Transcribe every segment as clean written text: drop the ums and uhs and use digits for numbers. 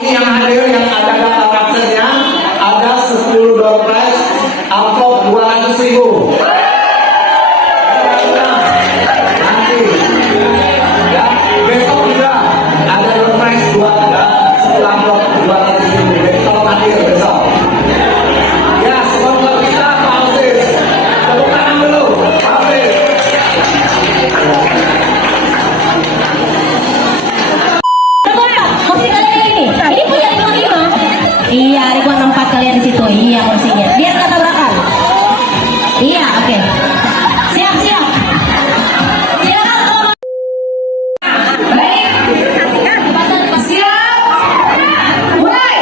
Yang hadir yang ada data absennya ada 10 door prize amplop 200.000. Nanti ya besok juga ada door prize 10 amplop 200.000. Jadi tolong hadir besok. Ya sponsor kita Pak Alsis. Tepuk tangan dulu Pak Alsis. Kursi kalian ini punya lima. Iya, ribuan 4 kalian di situ. Iya kursinya. Biar nggak tabrakan. Iya, oke. Siap. Silakan. Baik. Siap. Mulai.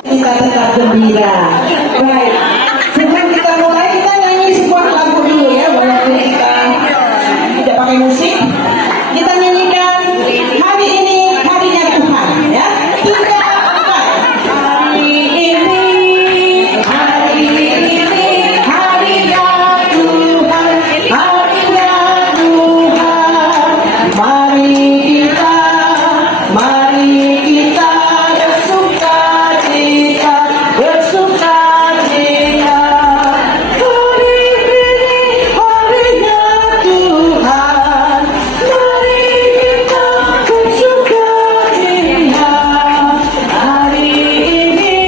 Kita tetap gembira. Baik, sebelum kita mulai kita nyanyi sebuah lagu dulu ya, walaupun kita tidak pakai musik. Kita nyanyikan hari ini harinya Tuhan ya. 3, 4. Hari ini harinya Tuhan, harinya Tuhan. Mari kita bersuka cita. Hari ini harinya Tuhan, mari kita bersuka cita. Hari ini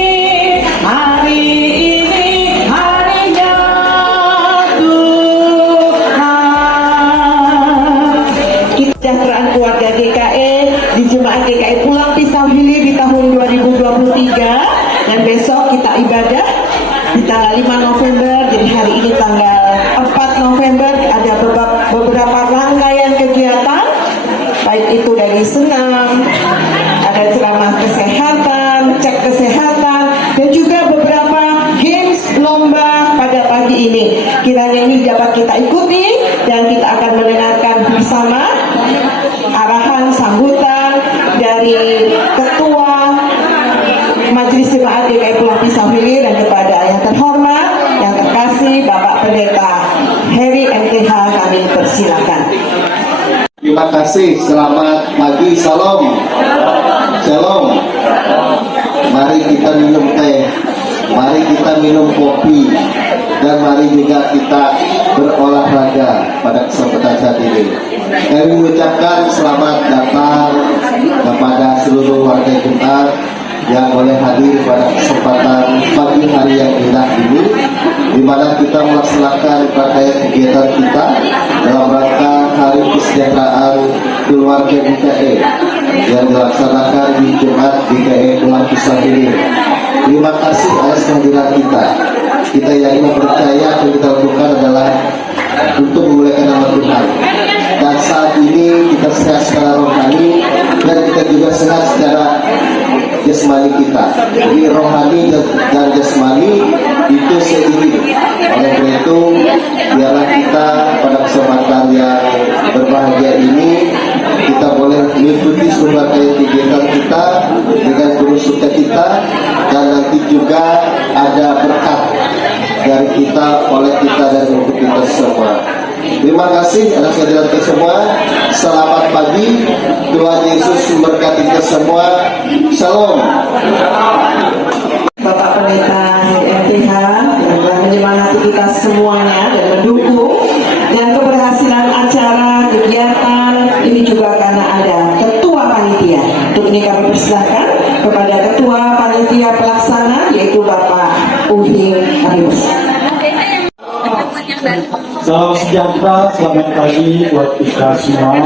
harinya Tuhan. Kesejahteraan keluarga GKE di Jemaat GKE Pulang Pisau Hilir di tahun 2023, dan besok kita ibadah di tanggal 5 November. Jadi hari ini tanggal 4 November ada beberapa rangkaian kegiatan, baik itu dari senam, ada ceramah kesehatan, cek kesehatan, dan juga beberapa games lomba pada pagi ini. Kiranya ini dapat kita ikuti dan kita akan mendengarkan bersama arahan sambutan dari Ketua Majelis Jemaat GKE Pulang Pisau Hilir dan kepada yang terhormat, yang terkasih Bapak Pendeta Heri MTH kami persilakan. Terima kasih, selamat pagi, salam. Shalom. Mari kita minum teh, mari kita minum kopi, dan mari juga kita berolahraga pada kesempatan saat ini. Kami mengucapkan selamat datang kepada seluruh warga Jemaat yang boleh hadir pada kesempatan pagi hari yang indah ini, di mana kita melaksanakan rangkaian kegiatan kita dalam rangka Hari Kesejahteraan Keluarga GKE yang dilaksanakan di Jumat GKE Pulang Pisau ini. Terima kasih atas kehadiran kita. Kita yang percaya yang kita lakukan adalah untuk memuliakan nama Tuhan. Dan saat ini kita sehat secara rohani dan kita juga sehat secara jasmani kita. Jadi rohani dan jasmani itu seiring. Oleh karena itu, biarlah kita pada kesempatan yang berbahagia ini kita boleh mengikuti berbagai kegiatan kita dengan penuh sukacita, dan nanti juga ada berkat dari kita, oleh kita, dan untuk kita semua. Terima kasih atas kehadiran kita semua. Selamat pagi. Tuhan Yesus memberkati kita semua. Shalom. Bapak Pendeta MTH yang telah menyemangati kita semuanya dan mendukung, dan keberhasilan acara kegiatan ini juga karena ada ketua panitia. Untuk ini kami persilahkan kepada ketua panitia pelaksana, yaitu Bapak Uhing Arius. Salam sejahtera, selamat pagi buat kita semua.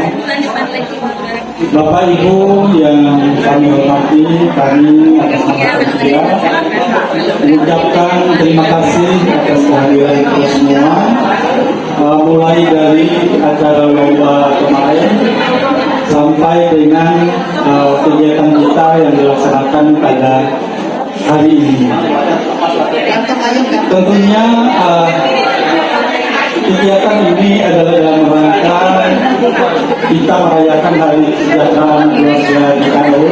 Bapak Ibu yang kami hormati, kami atas nama panitia mengucapkan terima kasih atas kehadiran kita semua. Mulai dari acara lomba kemarin sampai dengan kegiatan kita yang dilaksanakan pada hari ini. Tentunya kegiatan ini adalah dalam rangka kita merayakan Hari Kesejahteraan Keluarga GKE,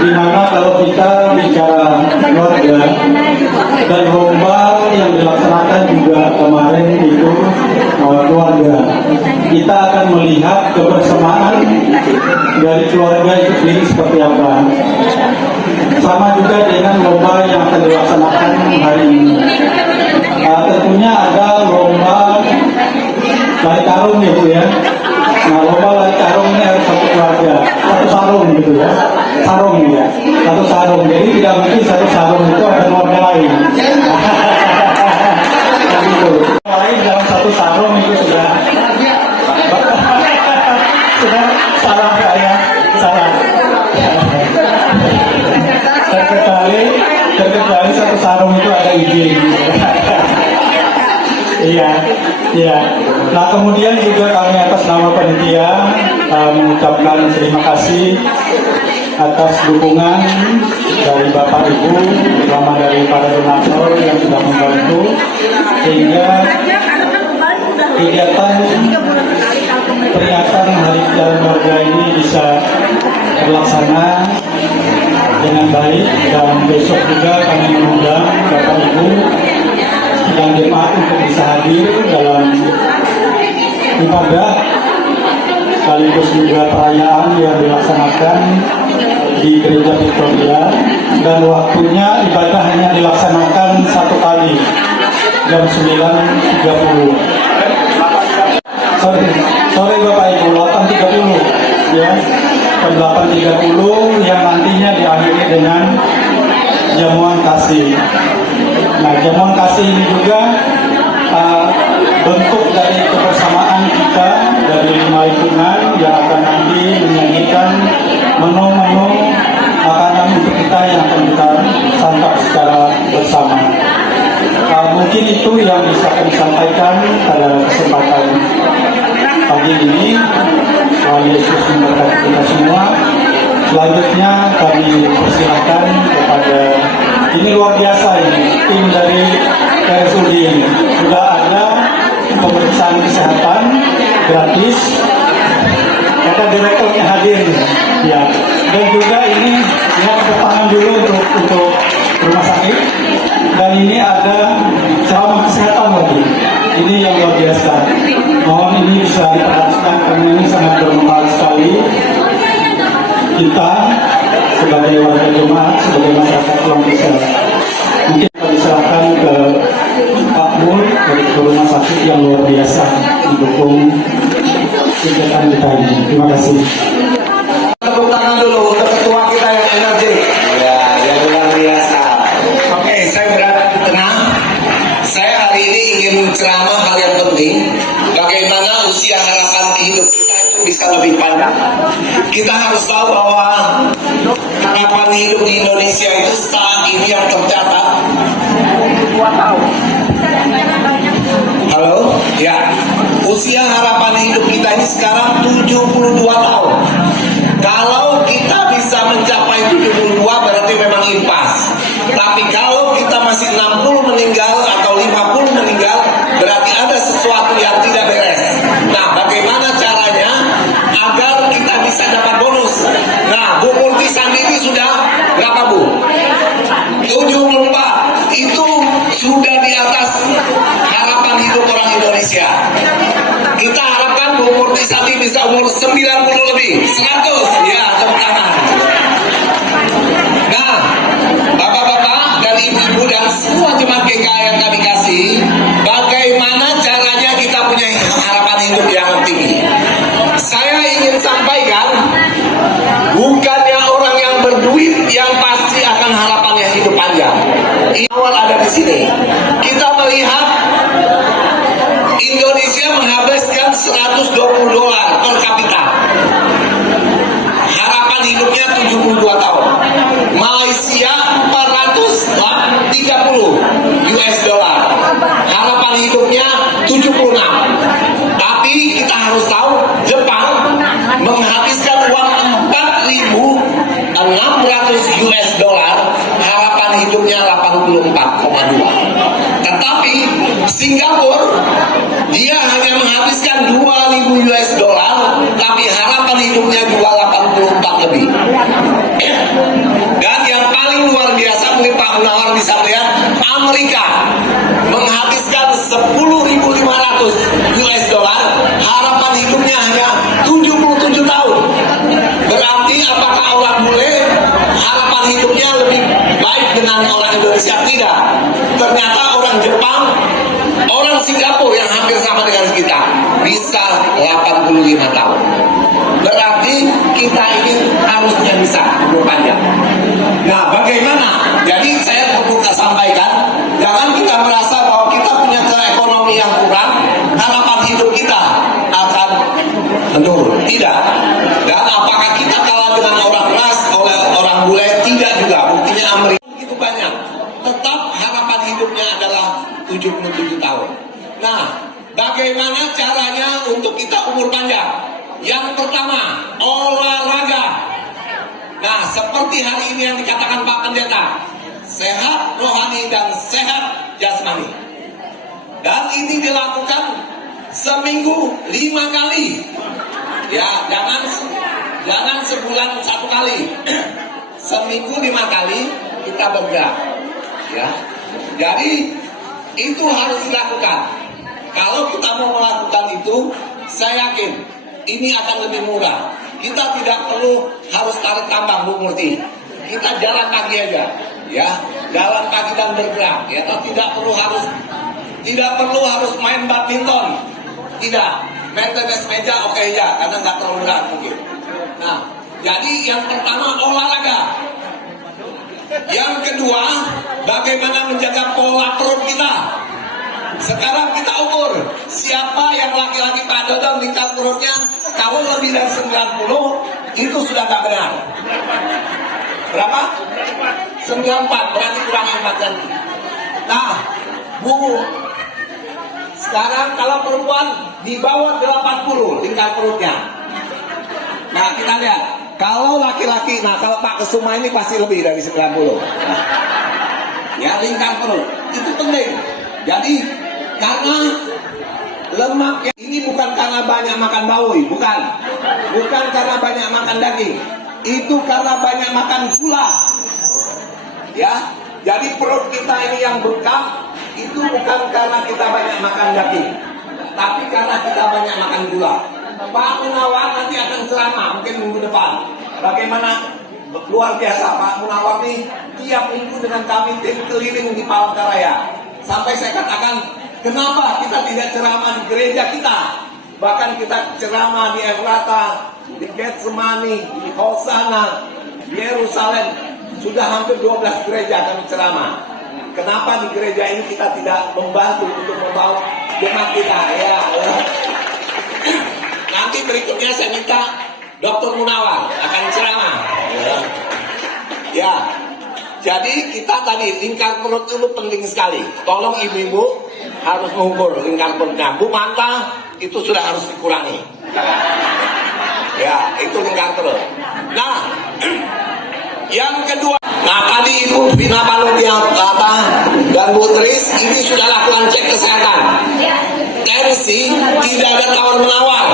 di mana kalau kita bicara keluarga dan lomba yang dilaksanakan juga kemarin itu keluarga, kita akan melihat kebersamaan dari keluarga itu sendiri seperti apa. Sama juga dengan lomba yang akan dilaksanakan hari ini. Tentunya ada lomba lari karung ya Bu ya. Nah, lomba lari karung ini harus satu keluarga, satu sarung gitu ya. Sarung ya, satu sarung. Jadi tidak mungkin satu sarung itu ada keluarga lain. Lain dalam satu sarung itu sudah salah ya, salah. Terkecuali satu sarung itu ada izin. Iya. Nah, kemudian juga kami atas nama panitia mengucapkan terima kasih atas dukungan dari Bapak Ibu, terutama dari para donatur yang sudah membantu sehingga kegiatan peringatan Hari Keluarga ini bisa terlaksana dengan baik. Dan besok juga kami mengundang Bapak Ibu dan jemaat untuk bisa hadir dalam ibadah sekaligus juga perayaan yang dilaksanakan di Gereja Victoria, dan waktunya ibadah hanya dilaksanakan satu kali jam 9.30. Sorry Bapak Ibu, 8.30 ya, jam 8.30 yang nantinya diakhiri dengan jamuan kasih. Nah, jamuan kasih ini juga bentuk dari kebersamaan kita dari 5 lingkungan yang akan nanti menyajikan menu-menu makanan untuk kita yang akan kita santap secara bersama. Mungkin itu yang bisa kami sampaikan pada kesempatan pagi ini. Tuhan Yesus memberkati kita semua. Selanjutnya kami persilahkan kepada, ini luar biasa ini, tim dari RSUD ini sudah ada pemeriksaan kesehatan gratis. Kata direkturnya hadir ya, dan juga ini ya, tangan dulu untuk rumah sakit, dan ini ada ceramah kesehatan lagi. Ini yang luar biasa. Mohon ini bisa diperhatikan karena ini sangat bermanfaat sekali. Kita sebagai warga jemaat, sebagai masyarakat Pulang Pisau, mungkin kita diserahkan ke Pak Mul dari rumah sakit yang luar biasa mendukung kegiatan kita ini. Terima kasih. Tepuk tangan dulu untuk ketua kita yang energi. Ya, yang luar biasa. Oke, saya berada di tengah. Saya hari ini ingin ceramah hal yang penting. kita harus tahu bahwa harapan hidup di Indonesia itu saat ini yang tercatat. Halo? Ya. Usia harapan hidup kita ini sekarang 72 tahun. Kalau kita bisa mencapai 72 berarti memang impas. Tapi kalau kita masih 60 meninggal atau 50 meninggal, berarti ada sesuatu yang tidak beres. Nah, bagaimana caranya agar kita bisa dapat bonus? Nah, Bu Murti Sandini sudah berapa, Bu? 74. Itu sudah di atas harapan hidup orang Indonesia. Kita harapkan Bu Murti Sandini bisa umur 90 lebih, 100. Ya, tepuk tangan. Nah, Bapak-bapak dan Ibu-ibu dan semua jemaat GKI yang kami kasih, bagaimana caranya kita punya harapan hidup yang tinggi? Saya ingin sampaikan, bukannya orang yang berduit yang pasti akan harapannya hidup panjang. Ini awal ada di sini. Kita melihat Indonesia menghabiskan $120 per kapita. Harapan hidupnya 72 tahun. Malaysia 430 US dollar. Harapan hidupnya 76. Tapi kita harus tahu Jepang menghabiskan uang 4.600 US dollar. Harapan hidupnya 84,2. Tetapi Singapura dia hanya menghabiskan 2.000 US dollar, tapi harapan hidupnya 284 lebih. Dan yang paling luar biasa, mungkin Pak Munawar bisa melihat, Amerika menghabiskan 10.500 US dollar, harapan hidupnya hanya 77 tahun. Berarti apakah orang bule harapan hidupnya lebih baik dengan orang Indonesia? Tidak. Ternyata orang Jepang, orang Singapura yang hampir sama dengan kita bisa 85 tahun. Berarti kita ini harusnya bisa umur panjang. Nah, bagaimana? Jadi saya perlu sampaikan, jangan kita merasa bahwa kita punya ekonomi yang kurang, harapan hidup kita akan menurun. Tidak. Dan apakah kita kalah dengan orang ras, oleh orang bule? Tidak juga. Buktinya Amerika begitu banyak. Tetap harapan hidupnya adalah 77 tahun. Nah, bagaimana caranya untuk kita umur panjang? Yang pertama, olahraga. Nah, seperti hari ini yang dikatakan Pak Pendeta, sehat rohani dan sehat jasmani. Dan ini dilakukan seminggu 5 kali. Ya, jangan sebulan 1 kali. Seminggu 5 kali kita bergerak. Ya. Jadi itu harus dilakukan. Kalau kita mau melakukan itu, saya yakin ini akan lebih murah. Kita tidak perlu harus tarik tambang, Bu Murti. Kita jalan kaki aja, ya, jalan kaki dan bergerak. Ya, tidak perlu harus main badminton. Tidak, main tenis meja oke ya, karena nggak terlalu berat mungkin. Nah, jadi yang pertama olahraga. Yang kedua, bagaimana menjaga pola perut kita. Sekarang kita ukur, siapa yang laki-laki Pak Dodon tingkat perutnya kalau lebih dari 90, itu sudah tak benar. Berapa? 94, berarti kurang 4 cm. Nah, Bu, sekarang kalau perempuan di bawah 80 tingkat perutnya. Nah, kita lihat. Kalau laki-laki, nah kalau Pak Kesuma ini pasti lebih dari 90. Ya, tingkat perut. Itu penting. Jadi, karena lemak ini bukan karena banyak makan baui, bukan karena banyak makan daging, itu karena banyak makan gula. Ya, jadi perut kita ini yang bengkak itu bukan karena kita banyak makan daging, tapi karena kita banyak makan gula. Pak Munawar nanti akan ceramah mungkin minggu depan. Bagaimana luar biasa Pak Munawar nih tiap minggu dengan kami tim keliling di Palangkaraya. Sampai saya katakan, kenapa kita tidak ceramah di gereja kita? Bahkan kita ceramah di Efrata, di Getsemani, di Hosana, di Yerusalem. Sudah hampir 12 gereja kami ceramah. Kenapa di gereja ini kita tidak membantu untuk membawa jemaat kita? Ya. Nanti berikutnya saya minta Dr. Munawar akan ceramah. Ya. Jadi kita tadi lingkar perut itu penting sekali. Tolong ibu-ibu harus mengukur lingkar perutnya. Bu Manta itu sudah harus dikurangi. Ya, itu lingkar perut. Nah, yang kedua, nah tadi Ibu Vina Palupiata dan Bu Tris ini sudah lakukan cek kesehatan. Tensi tidak ada tawar menawar.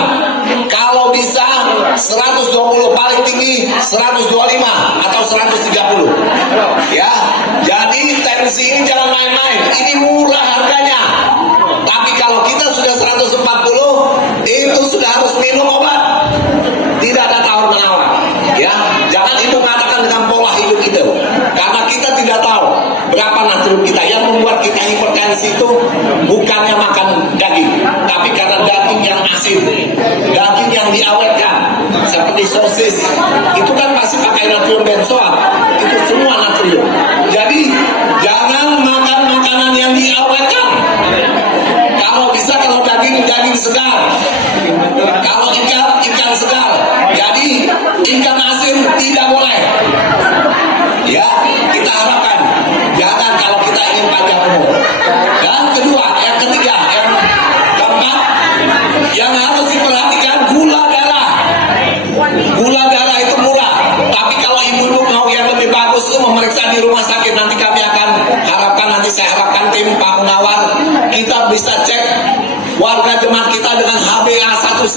Kalau bisa 120, paling tinggi 125 atau 130. Ya, jadi tensi ini jangan main-main. Ini murah harganya. Tapi kalau kita sudah 140, itu sudah harus minum obat. Tidak ada tawar menawar. Ya, jangan ibu mengatakan dengan pola hidup itu, karena kita tidak tahu berapa natrium kita. Yang membuat kita hipertensi itu bukannya makan daging, tapi karena daging yang asin, daging yang diawetkan seperti sosis, itu kan masih pakai natrium benzoat, itu semua natrium. Jadi jangan makan makanan yang diawetkan. Kalau bisa, kalau daging segar, kalau ikan segar. Jadi ikan asin tidak boleh. Ya, kita harapkan jangan kalau kita ingin panjang umur. Dan kedua, yang ketiga, yang keempat, yang harus diperhatikan gula darah. Gula darah itu murah, tapi kalau ibu-ibu mau yang lebih bagus itu memeriksa di rumah sakit. Nanti kami akan harapkan, nanti saya harapkan tim Pak Munawar kita bisa cek warga jemaat kita dengan HbA1c.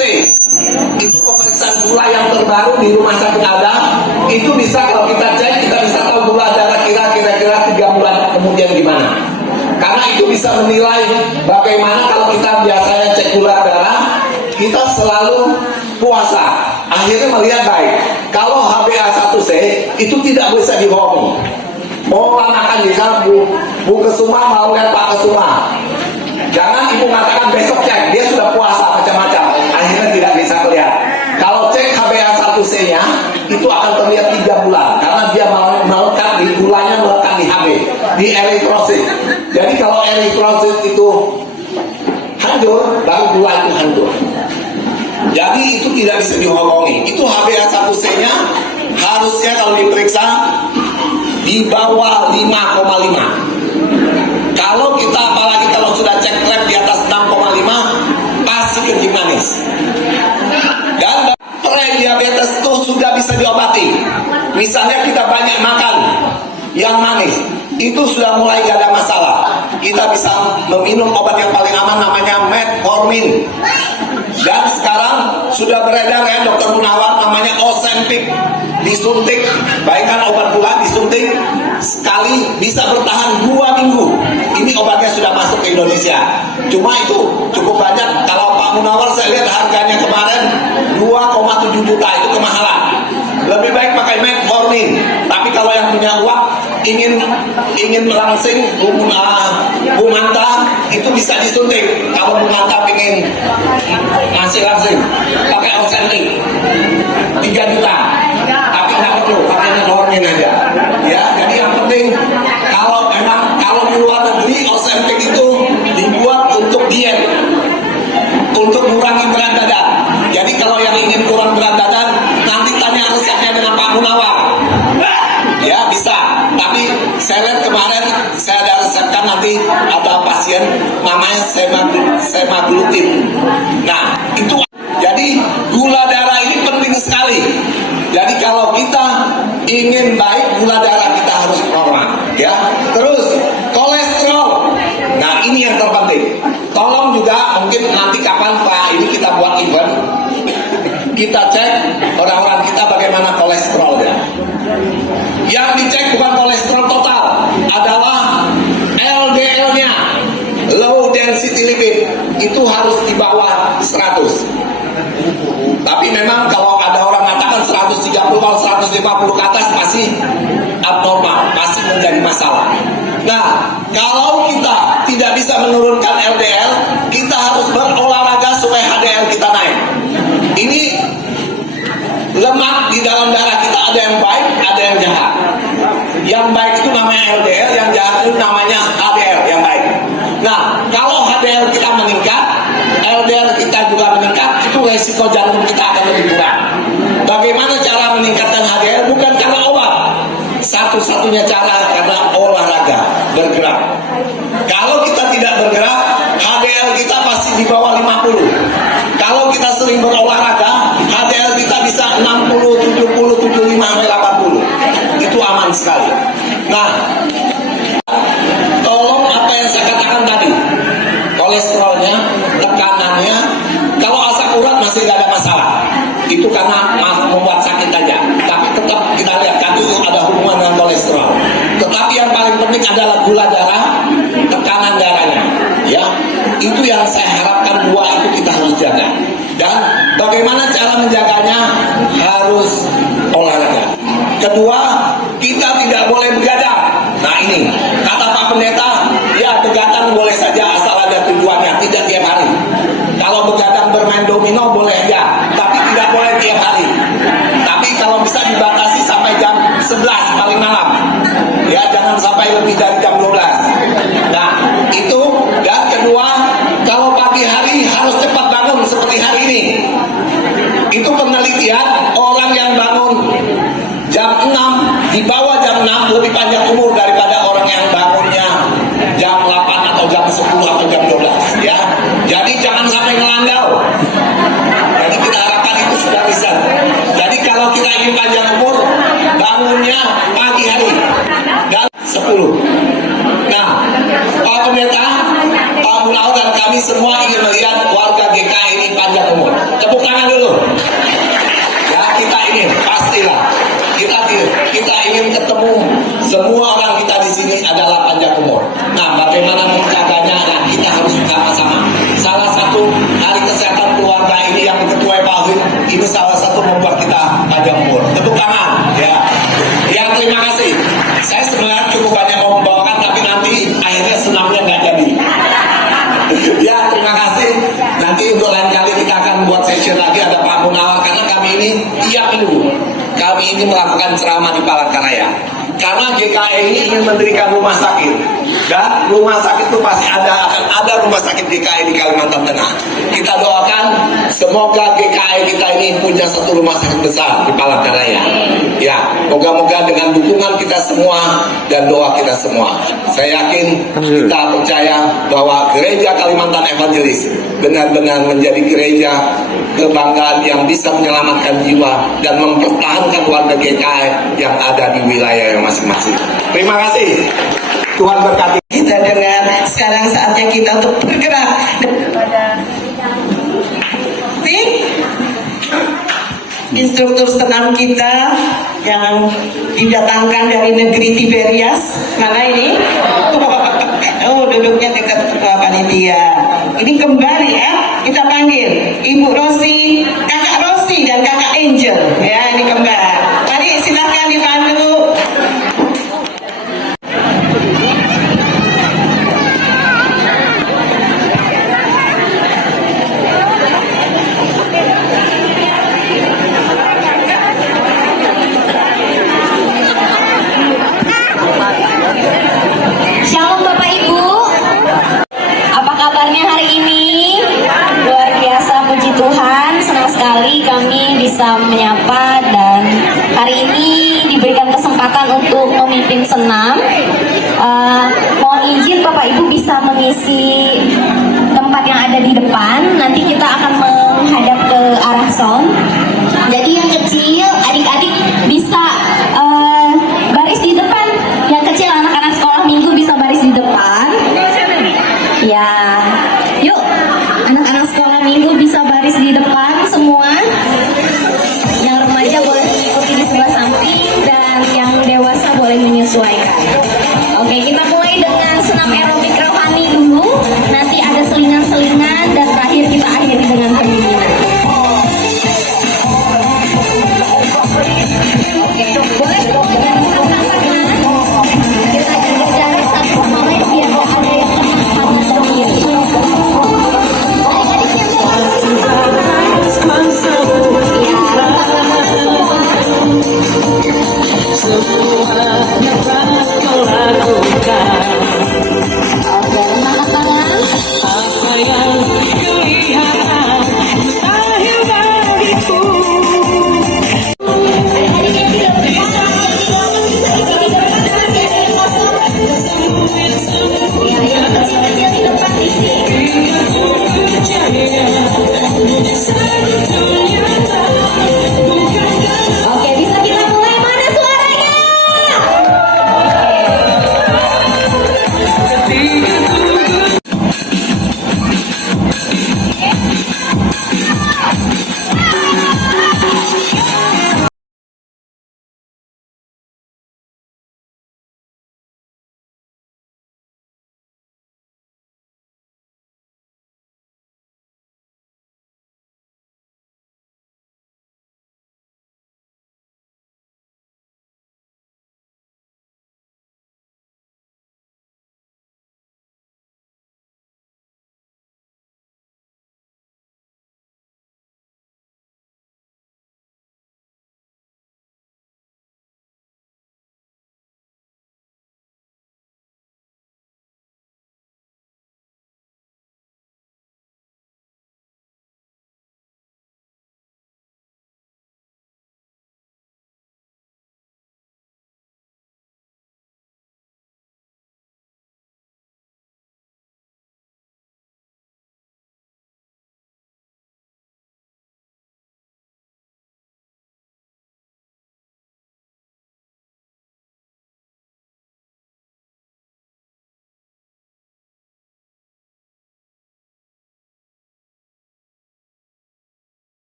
Itu pemeriksaan gula yang terbaru di rumah sakit ada. Itu bisa kalau kita cek, kita bisa tahu gula darah kira-kira 3 bulan kemudian gimana. Karena itu bisa menilai bagaimana kalau kita biasanya cek gula darah, kita selalu puasa, akhirnya melihat baik. Kalau HbA1c itu tidak bisa dibohongi. Pola makan bisa Bu Kesuma mau lihat Pak Kesuma. Jangan ibu mengatakan besok cek, dia sudah puasa macam-macam, akhirnya tidak bisa kelihatan. Kalau cek HbA1c-nya itu akan terlihat 3 bulan, karena dia melekat di gulanya, melekat di Hb, di eritrosit. Jadi kalau eritrosit itu hancur, baru gula itu hancur. Jadi itu tidak bisa dibohongi. Itu HbA1c-nya harusnya kalau diperiksa di bawah 5,5. Kalau kita, apalagi kalau sudah cek lab di atas 6,5, pasti kencing manis. Dan prediabetes itu sudah bisa diobati. Misalnya kita banyak makan yang manis, itu sudah mulai gak ada masalah. Kita bisa meminum obat yang paling aman, namanya metformin. Dan sekarang sudah beredar ya Dr. Munawar, namanya Ozempic, disuntik, baikkan obat gula disuntik sekali bisa bertahan 2 minggu. Ini obatnya sudah masuk ke Indonesia. Cuma itu cukup banyak. Kalau Pak Munawar saya lihat harganya kemarin 2,7 juta, itu kemahalan. Lebih baik pakai metformin. Tapi kalau yang punya uang ingin langsing Bu Manta itu bisa disuntik. Kalau Bu Manta ingin masih langsing pakai Ozempic 3 juta. Tapi nggak perlu pakai metformin aja. Ya, jadi yang penting kalau di luar negeri Ozempic itu dibuat untuk diet, untuk mengurangi berat badan. Jadi kalau yang ingin kurang berat badan, nanti tanya resepnya dengan Pak Munawar. Ya bisa. Tapi saya lihat kemarin saya ada resepkan, nanti ada pasien namanya semaglutid. Nah itu. Jadi gula darah ini penting sekali. Jadi kalau kita ingin baik, gula darah kita harus normal. Ya. Terus kolesterol. Nah ini yang terpenting. Tolong juga mungkin nanti kapan Pak ini kita buat event, kita cek orang-orang kita bagaimana kolesterolnya. Yang dicek bukan kolesterol total, adalah LDL-nya, low density lipid, itu harus di bawah 100. Tapi memang kalau ada orang mengatakan 130, kalau 150 ke atas pasti abnormal, pasti menjadi masalah. Nah, kalau kita tidak bisa menurunkan LDL, kita harus berolahraga supaya HDL kita naik. Ini lemak di dalam darah kita ada yang baik, ada yang jahat. Yang baik itu namanya LDL, yang jahat itu namanya HDL yang baik. Nah, kalau HDL kita meningkat, LDL kita juga meningkat, itu resiko jantung kita akan lebih kurang. bagaimana cara meningkatkan HDL? Bukan karena obat. Satu-satunya cara karena olahraga, bergerak. Kalau kita tidak bergerak, HDL kita pasti di bawah 50. Kalau kita sering berolahraga, HDL kita bisa 60, 70, 75, sampai 80. Itu aman sekali. Nah, tolong apa yang saya katakan tadi, kolesterolnya, tekanannya, kalau asam urat masih tidak ada masalah. Itu karena membuat sakit aja. Tapi tetap kita lihat kan itu ada hubungan dengan kolesterol. Tetapi yang paling penting adalah gula darah, tekanan darahnya. Ya, itu yang saya harapkan dua itu kita harus jaga. Dan bagaimana cara menjaganya? Harus olahraga. Kedua, kita tidak boleh begadang. Nah ini, kata Pak Pendeta, ya begadang boleh saja asal ada tujuannya, tidak tiap hari. Kalau begadang bermain domino boleh ya, tapi tidak boleh tiap hari. Tapi kalau bisa dibatasi sampai jam 11 paling malam. Ya, jangan sampai lebih dari jam 12. Nah, itu. Dan kedua, kalau pagi hari harus cepat bangun seperti hari ini. Itu penelitian, orang yang bangun jam 6, di bawah jam 6 lebih panjang umur daripada orang yang bangunnya jam 8 atau jam 10 atau jam 12. Ya, jadi jangan sampai ngelandau. Jadi kita harapkan itu sudah bisa. Jadi kalau kita ingin panjang umur, bangunnya pagi hari dan 10. Nah, Pak Pendeta, Pak Munawar dan kami semua ingin melihat warga GKI ini panjang umur. Tepuk tangan dulu. Ya, kita ingin, pastilah. Kita ingin ketemu semua orang kita di sini adalah panjang umur. Nah, bagaimana menjaganya? Nah, kita harus sama-sama. Salah satu hari kesehatan keluarga ini yang diketuai Pak Win, ini salah satu membuat kita panjang umur. Tepuk tangan. Ya, ya terima kasih. Saya sebenarnya cukup banyak mau membawakan, tapi nanti akhirnya senamnya nggak jadi. Ya, terima kasih. Nanti untuk lain kali kita akan buat session lagi ada Pak Munawar, karena kami ini tiap minggu kami ini melakukan ceramah di Palangkaraya. Karena GKI ini ingin mendirikan rumah sakit, dan rumah sakit itu pasti akan ada rumah sakit GKI di Kalimantan Tengah. Kita doakan semoga GKI kita ini punya satu rumah sakit besar di Palangkaraya. Ya, moga-moga dengan dukungan kita semua dan doa kita semua, saya yakin kita percaya bahwa gereja Kalimantan Evangelis benar-benar menjadi gereja kebanggaan yang bisa menyelamatkan jiwa dan mempertahankan warga GKI yang ada di wilayah yang masing-masing. Terima kasih. Tuhan berkati. Kita dengar sekarang saatnya kita untuk bergerak kepada instruktur senam kita yang didatangkan dari negeri Tiberias. Mana ini? Oh, duduknya dekat ketua panitia. Ini kembali ya, kita panggil Ibu Rosi, Kakak Rosi dan Kakak Angel. Ya, ini kembali. Mari silakan dipandu. Shalom Bapak Ibu. Apa kabarnya hari ini? Luar biasa, puji Tuhan. Senang sekali kami bisa menyapa dan hari ini diberikan kesempatan untuk memimpin senam. Mohon izin Bapak Ibu bisa mengisi tempat yang ada di depan. Nanti kita akan menghadap ke arah sound. Jadi yang kecil, adik-adik bisa baris di depan. Yang kecil anak-anak sekolah minggu bisa baris di depan. Ya, yuk anak-anak sekolah minggu bisa baris di depan semua. Yang remaja boleh mengikuti di sebelah samping dan yang dewasa boleh menyesuaikan. Oke, kita mulai dengan senam aerobik rohani dulu. Nanti ada selingan-selingan dan terakhir kita akhiri dengan pendinginan.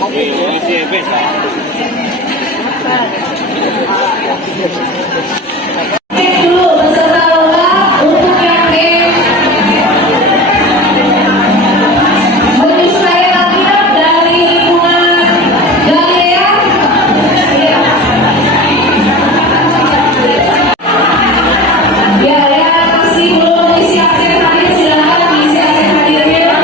Cek dulu peserta lomba untuk yang menyusun latihan dari lingkungan Galilea. Ya, yang masih belum mengisi absen hadir silakan mengisi absen hadirnya.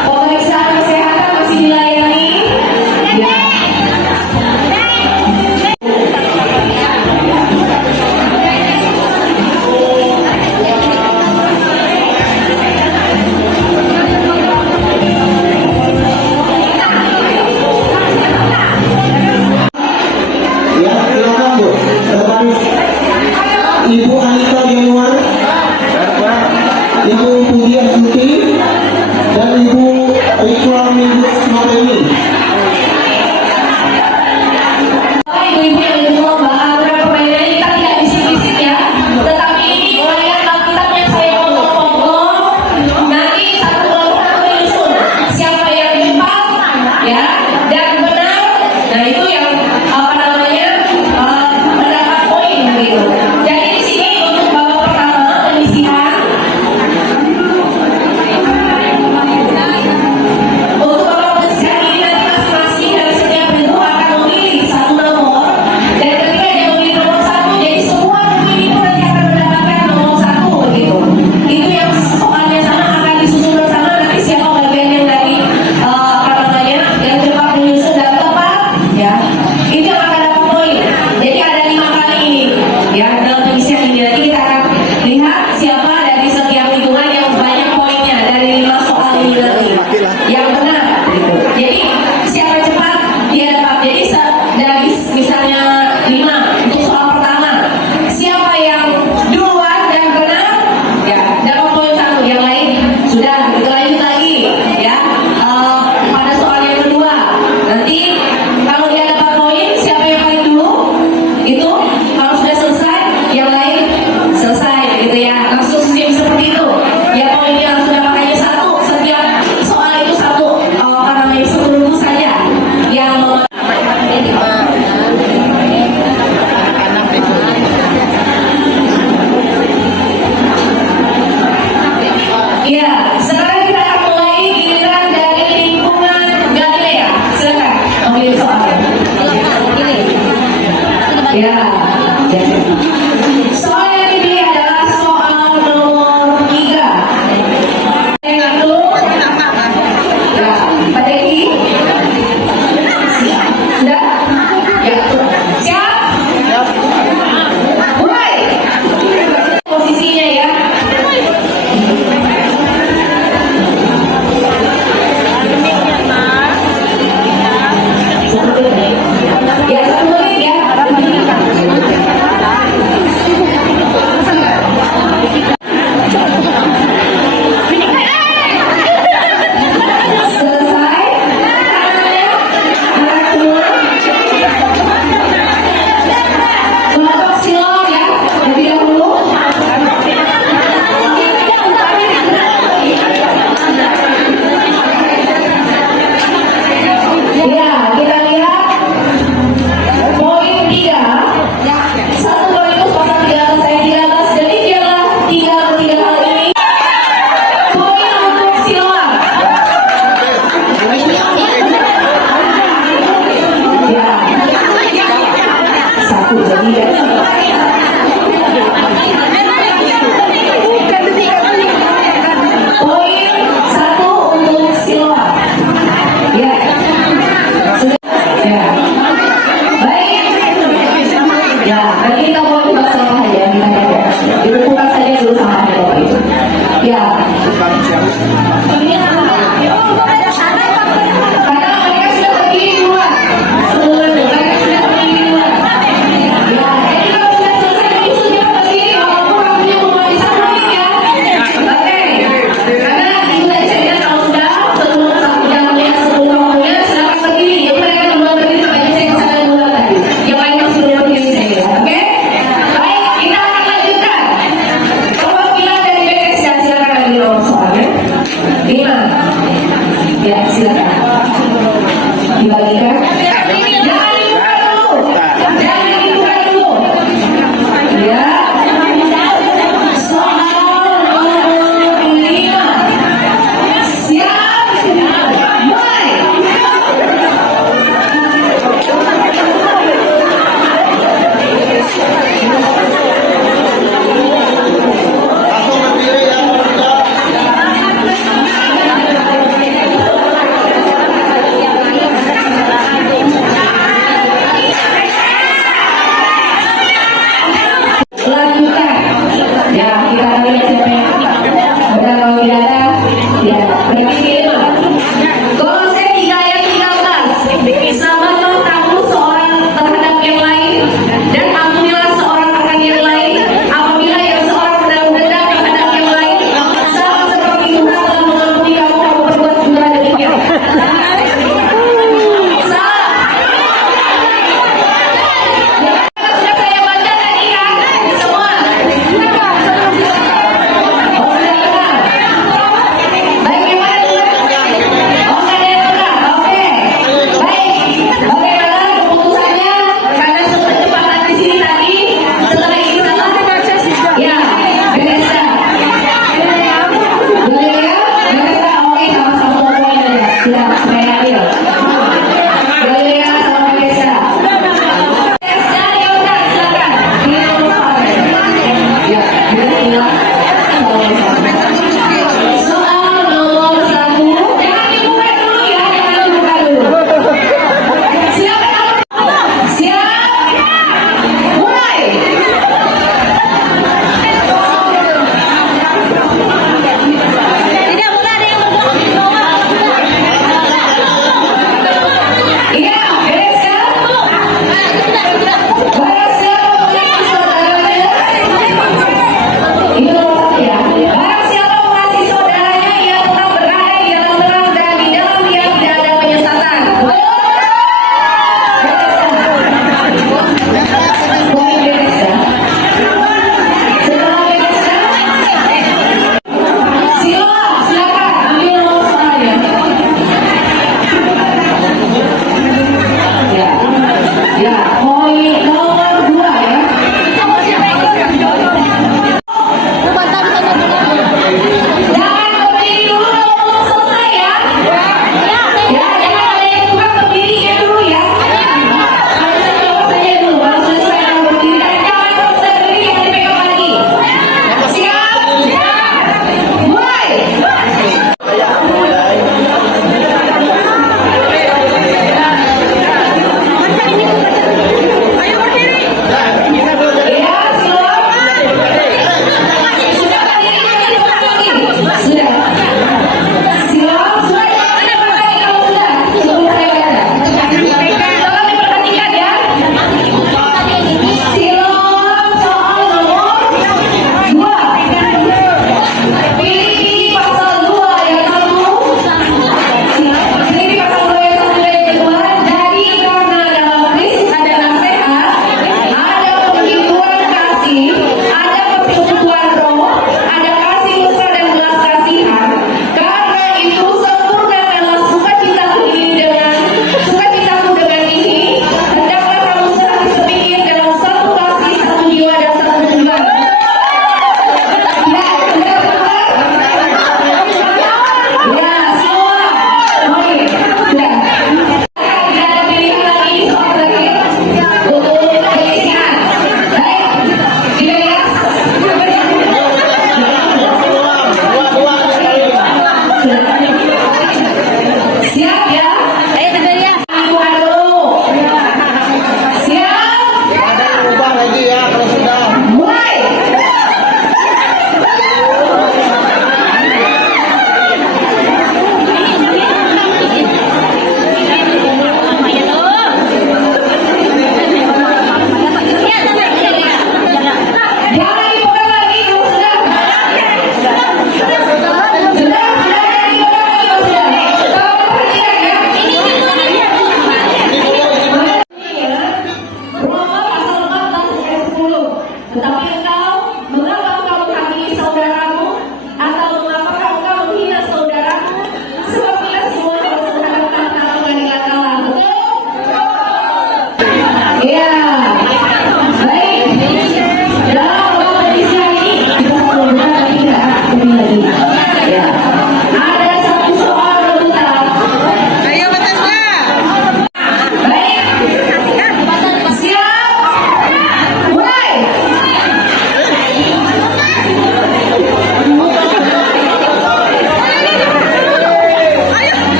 Pemeriksaan kesehatan masih dilayani. Ya. Ya, silakan Bu. Terbaris Ibu Anita Januar, Ibu Pudia Suti, dan Ibu Rikwa Mingus Noreni. Ibu-ibu yang ikut lomba, antara permainannya kita tidak bisik-bisik ya. Tetapi ini layar Alkitab yang saya potong-potong. Nanti satu kelompok akan menyusun siapa yang cepat ya dan benar. Nah itu yang apa namanya mendapat poin begitu. Jadi di sini untuk babak pertama penyisihan. Untuk babak penyisihan ini nanti masing-masing dari setiap bentuk akan memilih satu nomor. Dan ketika dia memilih nomor satu, jadi semua buku ini pun nanti akan mendapatkan nomor satu begitu. Itu yang soalnya sama akan disusun bersama nanti siapa bagian yang dari apa namanya yang cepat menyusun dan tepat ya. Itu yang akan dapat poin. Jadi ada 5 kali ini ya dalam penyisihan ini nanti kita akan lihat siapa dari setiap lingkungan yang banyak poinnya dari 5 soal ini nanti yang benar gitu. Jadi siapa cepat dia dapat. Jadi dari misalnya 5 untuk soal pertama, siapa yang duluan dan benar ya dapat poin 1, yang lain sudah gitu. Lanjut lagi ya pada soal yang kedua nanti kalau dia dapat poin siapa yang paling dulu itu kalau sudah selesai yang lain selesai gitu ya, langsung sistem seperti itu ya. Poinnya langsung dapatnya 1, setiap soal itu 1 apa namanya seluruh saja yang Iya, sekarang kita akan mulai giliran dari lingkungan Galilea. Silakan ambil soal. Ya. Soal yang dipilih adalah soal nomor 3. Yang dulu. Ya, Pak Deki. Siap. Sudah? Ya. Siap? Mulai. Posisinya ya. Ya, 1 menit ya. Selesai. Tangannya angkat semua. Kelompok silom ya, lebih dahulu. Ya, kita lihat poin 3. 1 poin itu pasang 13, saya 13. Jadi dialah 3 kali ini. Poin untuk Siloam. Ya. 1 jadi ya. Poin 1 untuk Siloam. Ya. Ya. Baik. Ya, nanti kita mau buka sampah aja kita aja. Dibuka saja dulu sampahnya Bapak Ibu. Ya. Karena mereka sudah pergi duluan. Seluruh mereka sudah pergi duluan. Ya, jadi kalau sudah selesai menyusun cepat pergi. Walaupun waktunya mulai 1 menit ya. Oke. Karena itu tadi saya bilang kalau sudah sebelum satu jam melihat sebelum waktunya silakan pergi. Jadi mereka duluan pergi supaya saya kesana duluan tadi. Yang lain masih belum pergi saya bilang. Oke. Baik, kita akan lanjutkan. Perwakilan dari BKS silakan lagi nomor soalnya.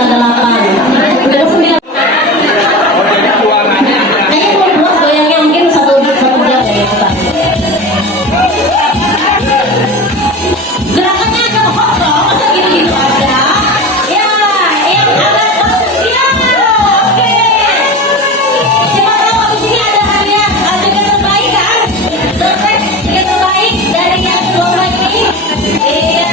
udah 8. Udah 9. Kayaknya belum puas goyangnya mungkin satu jam ya Pak. Gerakannya agak hot loh, masa gitu-gitu aja. Ya, yang agak ya, oke. Siapa tahu abis ini ada hadiah adegan terbaik kan? Adegan terbaik dari yang kedua ini. Iya.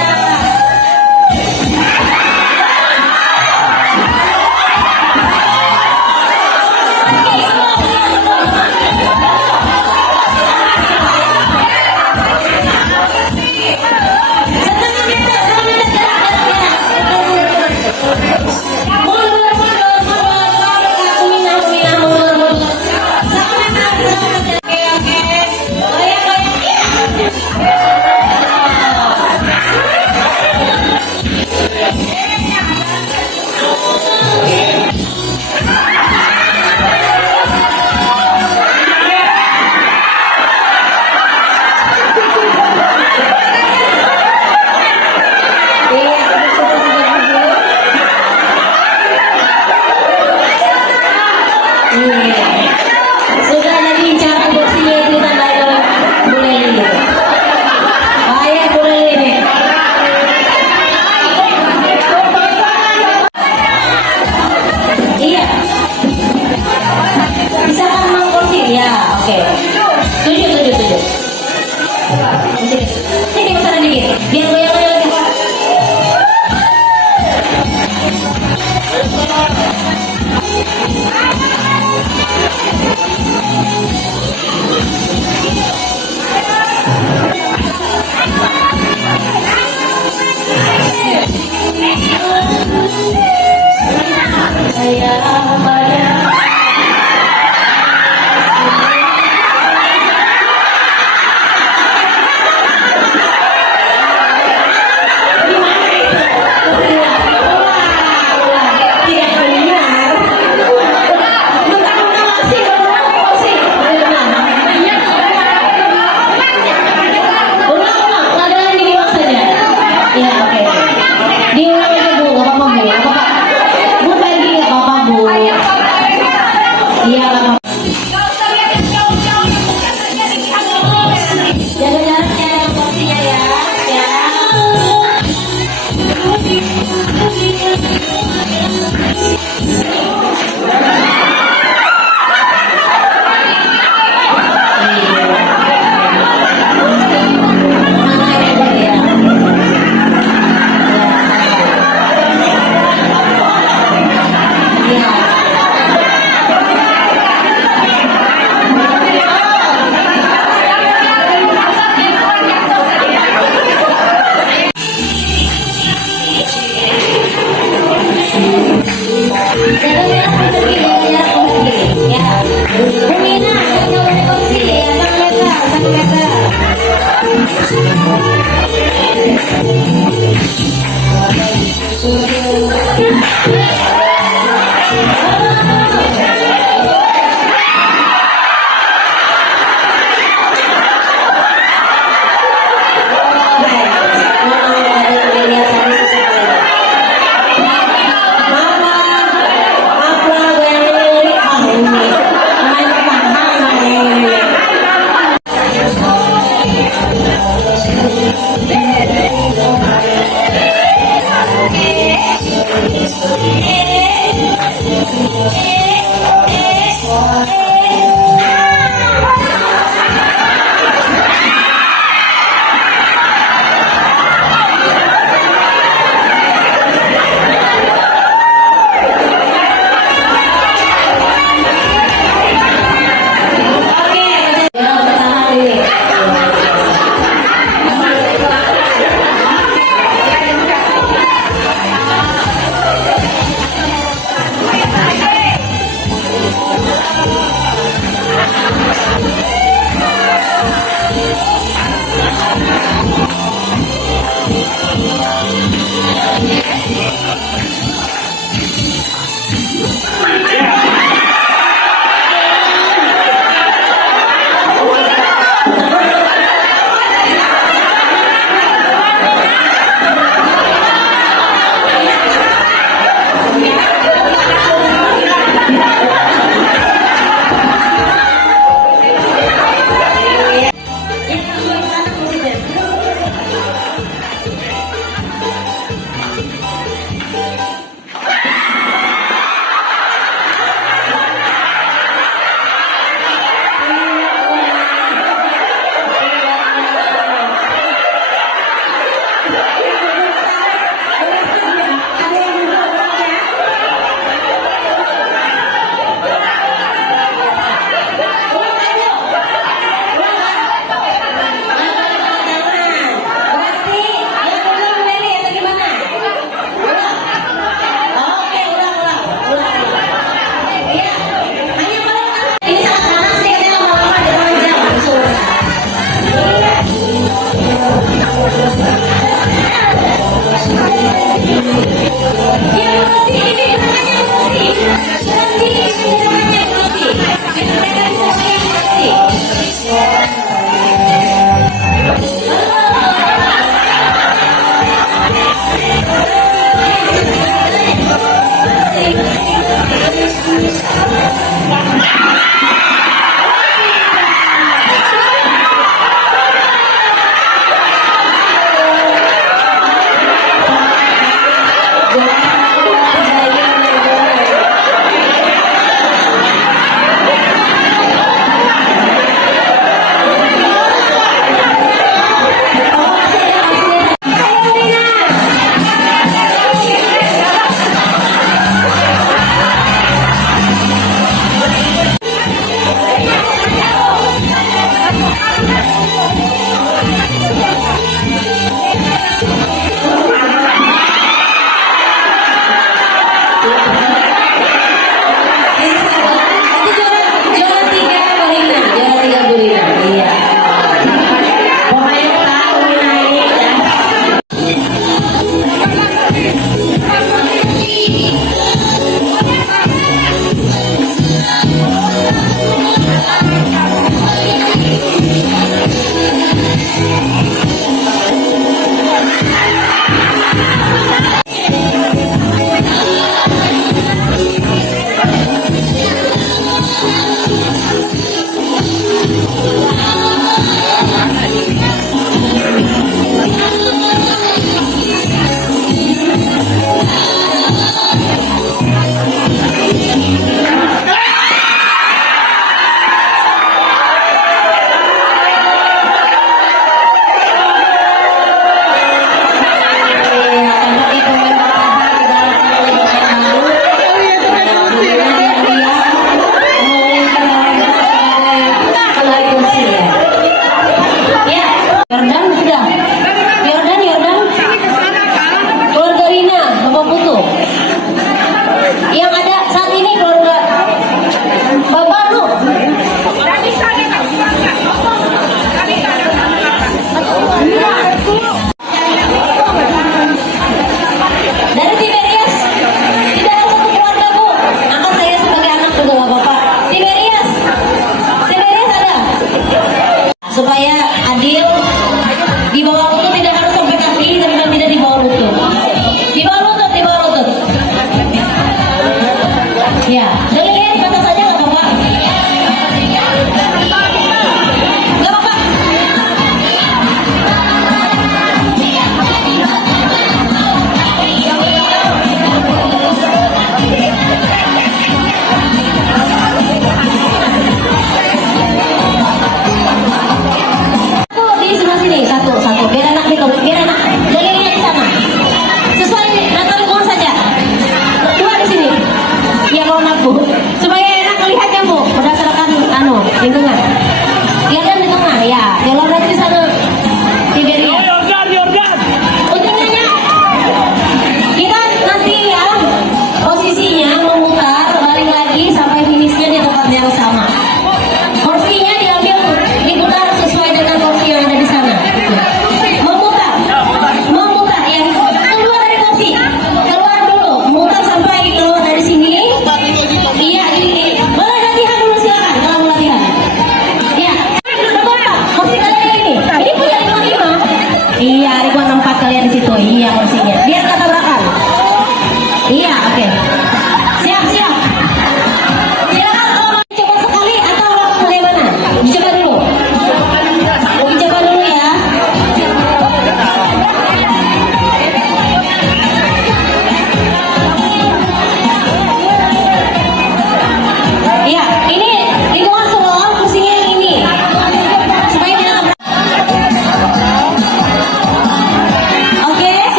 Sudah ada bincang kursinya itu tanda boleh ini. Ayo boleh ini. Iya. Bisa kan mau kursi? Ya, oke. Tujuh. Sini kesana dikit. Biar goyang-goyang lagi Pak. Budaya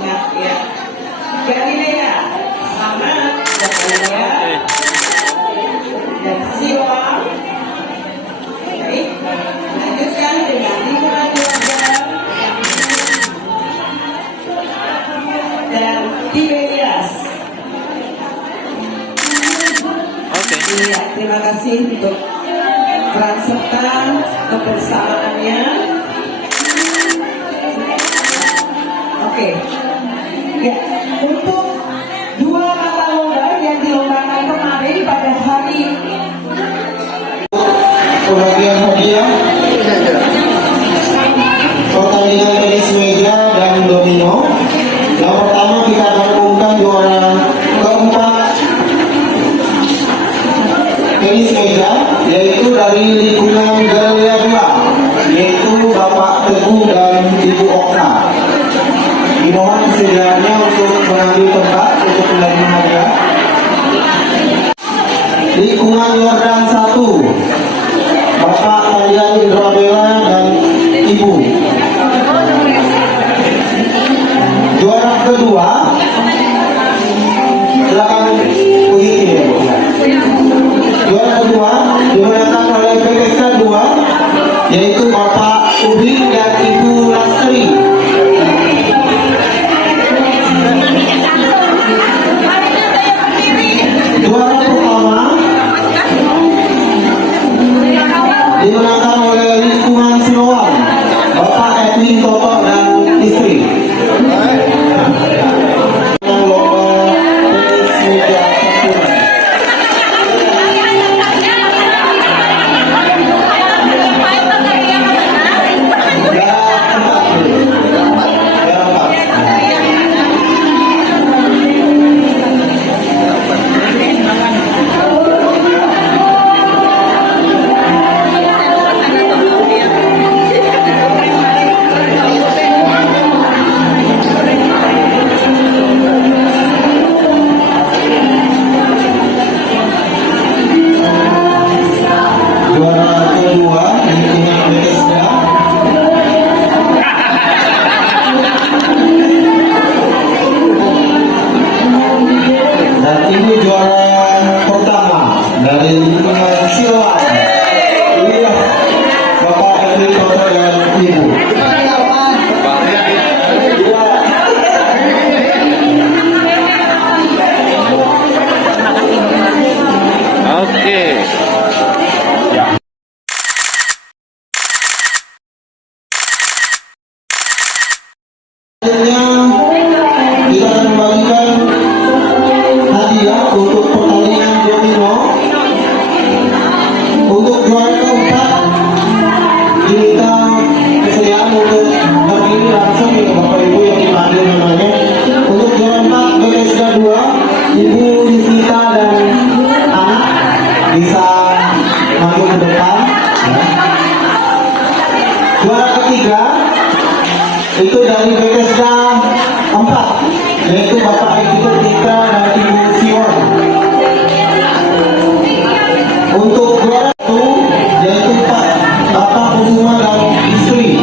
ingat ya. Galilea, selamat. Galilea. Dan Siwa. Baik, lanjutkan dengan Lima Georgia dan Tiberias. Iya, terima kasih untuk peran serta kebersamaannya. Oke, ya, untuk dua mata lomba yang dilombakan kemarin pada hari Pembagian hadiah pertandingan tenis meja dan domino. Yang pertama kita akan umumkan juara keempat tenis meja, yaitu dari lingkungan Galilea 2, yaitu Bapak Teguh dan Ibu Okta. Dimohon kesediaannya untuk mengambil tempat untuk menerima hadiah. Lingkungan Yordan 1, Bapak Kalian Indrabela dan Ibu. Juara kedua, silakan begini ya, Bu. Juara kedua dimenangkan oleh PPK 2, yaitu Bapak Udin dan Ibu Lastri. Juara pertama dimenangkan oleh lingkungan Siloam, Bapak Edwin Toto dan istri. Yang lomba tenis meja campuran. Juara kedua lingkungan Bethesda. Dan ini juara pertama dari lingkungan Siloam. Iya, Bapak Edwin Toto dan Ibu. Oke. Selanjutnya kita akan membagikan hadiah untuk pertandingan domino. Untuk juara keempat diminta kesediaan untuk berdiri langsung ya Bapak Ibu yang dipanggil namanya. Untuk juara 4 Bethesda 2, Ibu Yusita dan anak bisa maju ke depan ya. Juara ketiga itu dari Bethesda 4, yaitu Bapak Ibu Tika dan Ibu Sion. Untuk juara 1 yaitu Bapak Kusuma dan istri.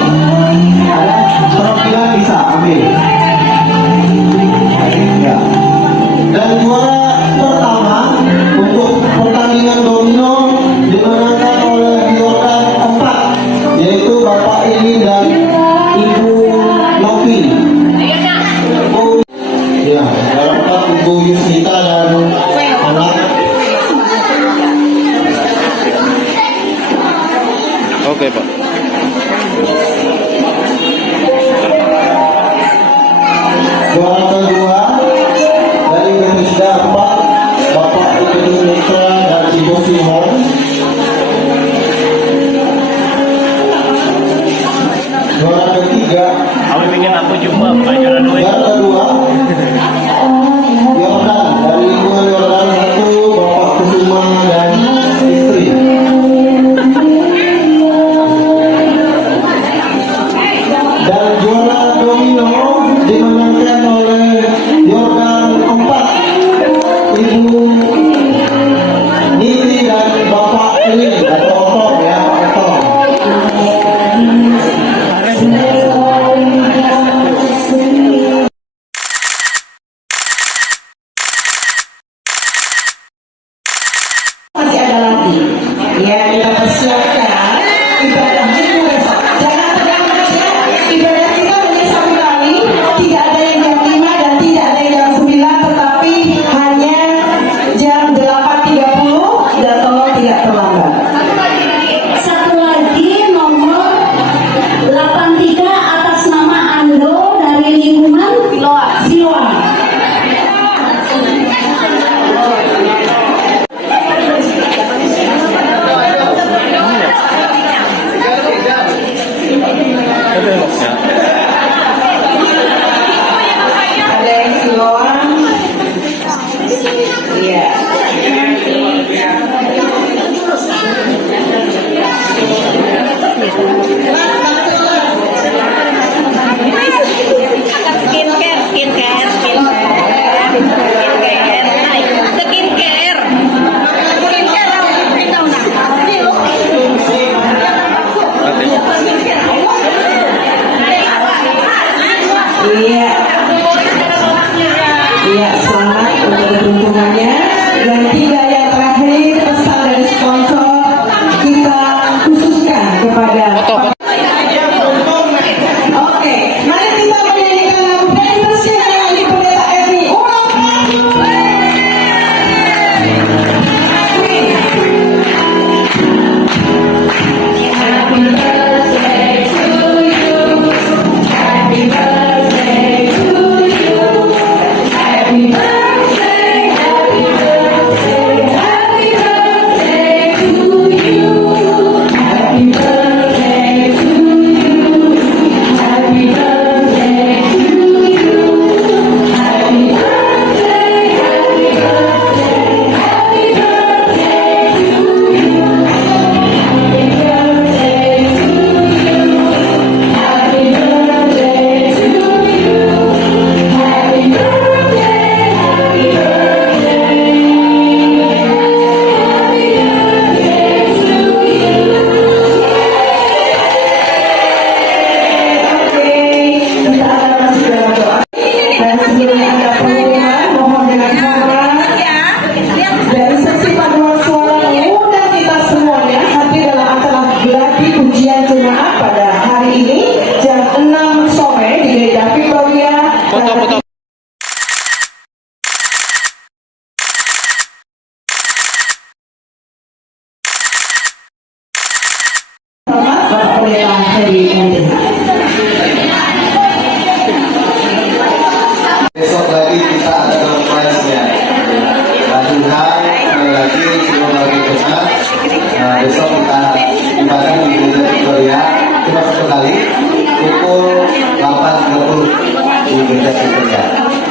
Ada perwakilan bisa ambil. Ya. Dan juara pertama untuk pertandingan domino dimenangkan oleh Yordan 4, yaitu Bapak Ili dan Ibu Novi. Ya, dalam Ibu Yusita dan anak. Oke, Pak. Juara kedua dari Bethesda 4, Bapak Ibu Mitra dan Ibu Simon. Juara ketiga Kami bikin aku jumpa Pak juara 2. dan kedua Yordan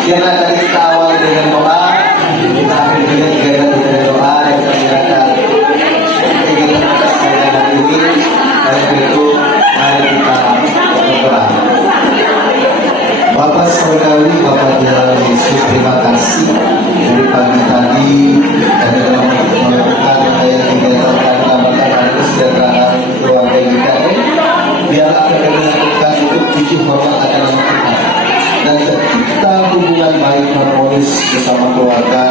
yang akan kita awali dengan doa, kita akan dengan doa yang akan ingin kita sekalian hari ini. Dan itu mari kita berdoa. Bapak sekali, Bapak di dalam Yesus, terima kasih dari pagi tadi dan dalam melakukan yang kegiatan tambahkan hari kesejahteraan keluarga kita. Biarlah kami melakukan untuk tujuh Bapak akan kita dan tercipta hubungan baik harmonis bersama keluarga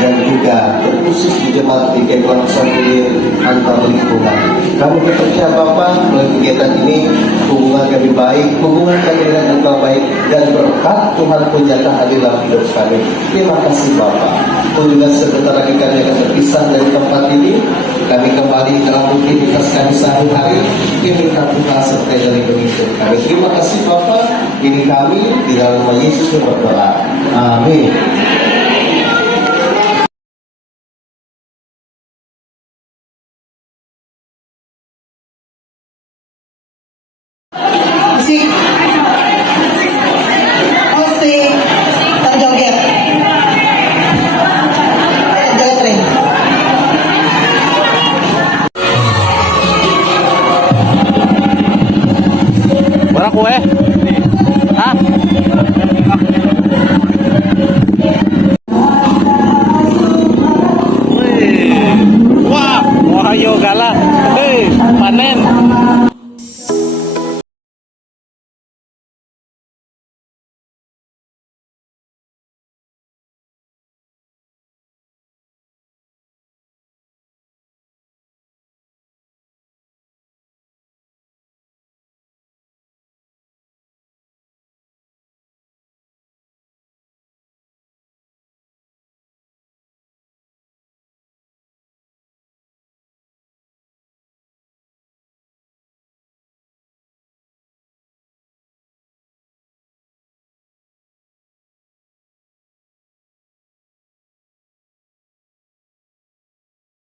dan juga terkhusus di jemaat GKI Pulang Pisau Hilir antar lingkungan. Kami percaya Bapak melalui kegiatan ini hubungan kami baik, hubungan kami dengan Engkau baik dan berkat Tuhan pun nyata hadir dalam hidup kami. Terima kasih Bapak. Juga sebentar lagi kami akan berpisah dari tempat ini. Kami kembali dalam aktivitas kami sehari-hari. Kami minta Tuhan sertai dari hidup kami. Terima kasih Bapak. Ini kami di dalam nama Yesus berdoa. Amin.